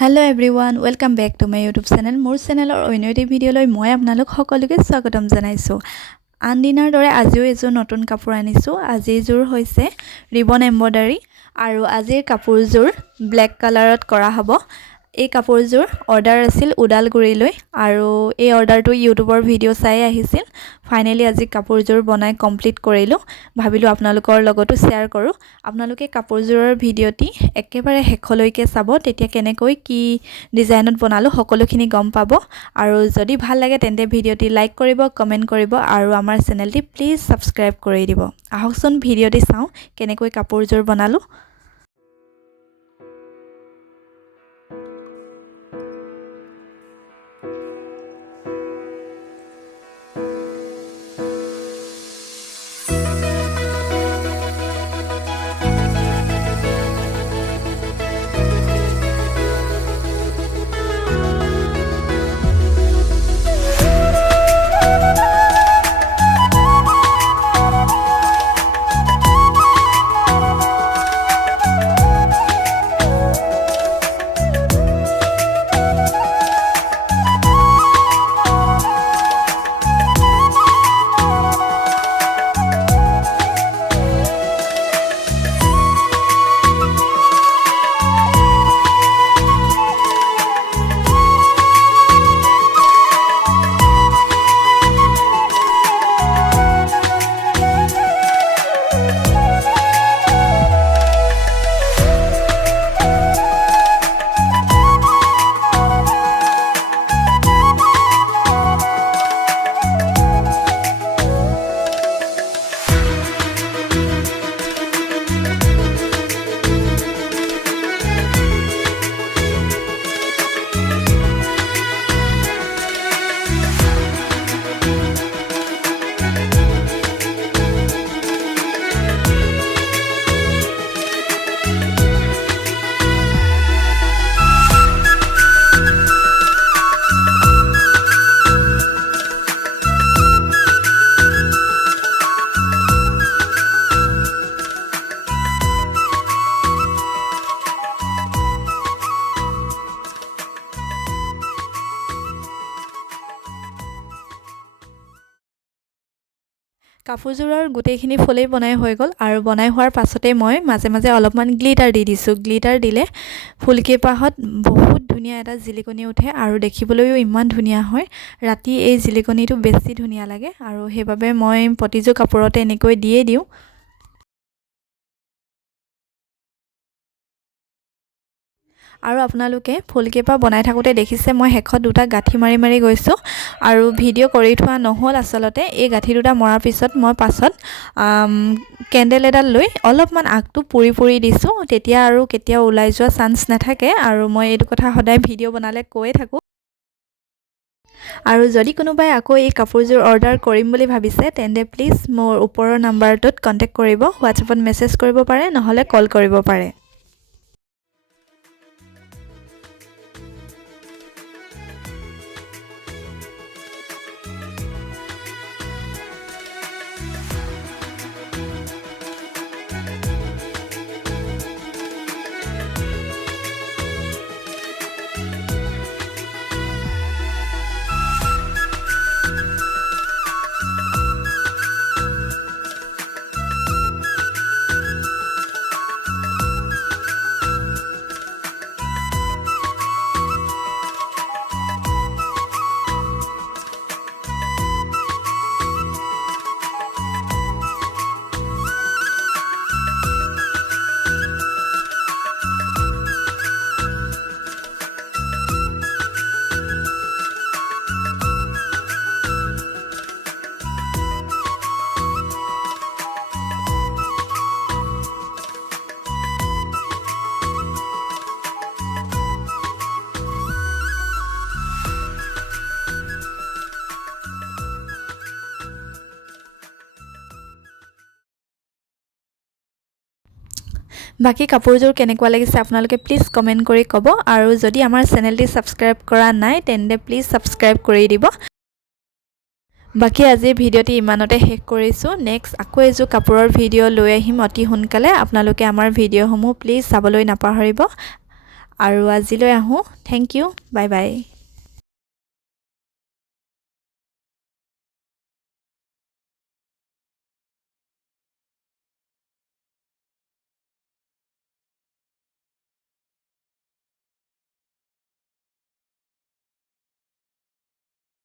Hello everyone, welcome back to my YouTube channel. More channel or oinoti video loi moi apnalok সকলোকে স্বাগতম জনাইছো। আনদিনাৰ দৰে আজিও এযোৰ নতুন কাপোৰ আনিছো। আজিৰ হৈছে ৰিবন এম্ব্ৰইডাৰী আৰু আজিৰ কাপোৰযোৰ ব্লেক কালাৰত কৰা হ'ব। এই কাপোৰযোৰ অৰ্ডাৰ আছিল উদালগুৰিলৈ আৰু এই অৰ্ডাৰটো ইউটিউবৰ ভিডিও চাই আহিছিল। ফাইনালি আজি কাপোৰযোৰ বনাই কমপ্লিট কৰিলো। ভাবিলো আপোনালোকৰ লগতো শেয়াৰ কৰো। আপোনালোকে কাপোৰযোৰৰ ভিডিওটি একেবাৰে শেষলৈকে চাব, তেতিয়া কেনেকৈ কি ডিজাইনত বনালো সকলোখিনি গম পাব। আৰু যদি ভাল লাগে তেন্তে ভিডিওটি লাইক কৰিব, কমেন্ট কৰিব আৰু আমাৰ চেনেলটি প্লিজ সাবস্ক্ৰাইব কৰি দিব। আহকচোন ভিডিওটি চাওঁ কেনেকৈ কাপোৰযোৰ বনালো। কাপোৰযোৰৰ গোটেইখিনি ফুলেই বনাই হৈ গ'ল আৰু বনাই হোৱাৰ পাছতে মই মাজে মাজে অলপমান গ্লিটাৰ দি দিছো। গ্লিটাৰ দিলে ফুলকেইপাহত বহুত ধুনীয়া এটা জিলিকনি উঠে আৰু দেখিবলৈও ইমান ধুনীয়া হয়। ৰাতি এই জিলিকনিটো বেছি ধুনীয়া লাগে আৰু সেইবাবে মই প্ৰতিযোৰ কাপোৰতে এনেকৈ দিয়ে দিওঁ। আৰু আপোনালোকে ফুলকেইপা বনাই থাকোতে দেখিছে মই হেখত দুটা গাঁঠি মাৰি গৈছো আৰু ভিডিও কৰি থোৱা নহল। আসলতে এই গাঁঠি দুটা মৰাৰ পিছত মই পাছত কেন্ডেল এডাল লৈ অলপমান আগটো পুৰি দিছো, তেতিয়া আৰু কেতিয়াও ওলাই যোৱা চান্স নাথাকে। আৰু মই এইটো কথা সদায় ভিডিও বনালে কৈ থাকো। আৰু যদি কোনোবাই আকৌ এই কাপোৰযোৰ অৰ্ডাৰ কৰিম বুলি ভাবিছে তেন্তে প্লিজ মোৰ ওপৰৰ নাম্বাৰটোত কন্টেক্ট কৰিব, হোৱাটছএপত মেছেজ কৰিব পাৰে নহলে কল কৰিব পাৰে। বাকি কাপোৰযোৰ কেনেকুৱা লাগিছে আপোনালোকে প্লিজ কমেন্ট কৰি ক'ব আৰু যদি আমাৰ চেনেলটি সাবস্ক্ৰাইব কৰা নাই তেন্তে প্লিজ সাবস্ক্ৰাইব কৰি দিব। বাকি আজি ভিডিওটি ইমানতে শেষ কৰিছো। নেক্সট আকৌ এযোৰ কাপোৰৰ ভিডিও লৈ আহিম অতি সোনকালে। আপোনালোকে আমাৰ ভিডিওসমূহ প্লিজ চাবলৈ নাপাহৰিব। আৰু আজিলৈ আহোঁ। Thank you, bye by.